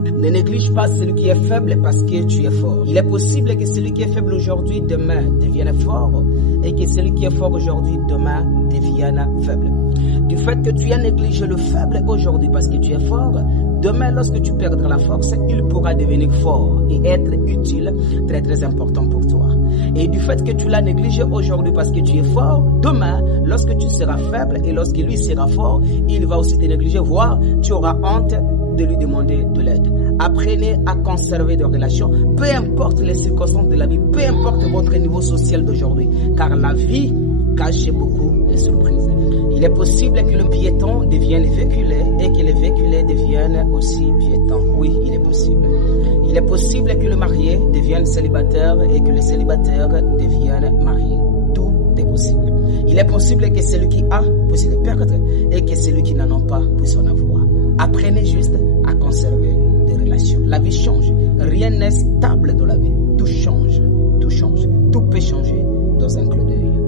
Ne néglige pas celui qui est faible parce que tu es fort. Il est possible que celui qui est faible aujourd'hui, demain, devienne fort et que celui qui est fort aujourd'hui, demain, devienne faible. Du fait que tu as négligé le faible aujourd'hui parce que tu es fort, demain, lorsque tu perdras la force, il pourra devenir fort et être utile, très très important pour toi. Et du fait que tu l'as négligé aujourd'hui parce que tu es fort, demain, lorsque tu seras faible et lorsque lui sera fort, il va aussi te négliger, voire tu auras honte de lui demander de l'aide. Apprenez à conserver des relations, peu importe les circonstances de la vie, peu importe votre niveau social d'aujourd'hui, car la vie cache beaucoup de surprises. Il est possible que le piéton devienne véhiculé et que les véhiculés deviennent aussi piétons. Oui, il est possible. Il est possible que le marié devienne célibataire et que le célibataire devienne marié. Tout est possible. Il est possible que celui qui a puisse le perdre et que celui qui n'en a pas puisse en avoir. Apprenez juste à conserver des relations. La vie change. Rien n'est stable dans la vie. Tout change. Tout change. Tout peut changer dans un clin d'œil.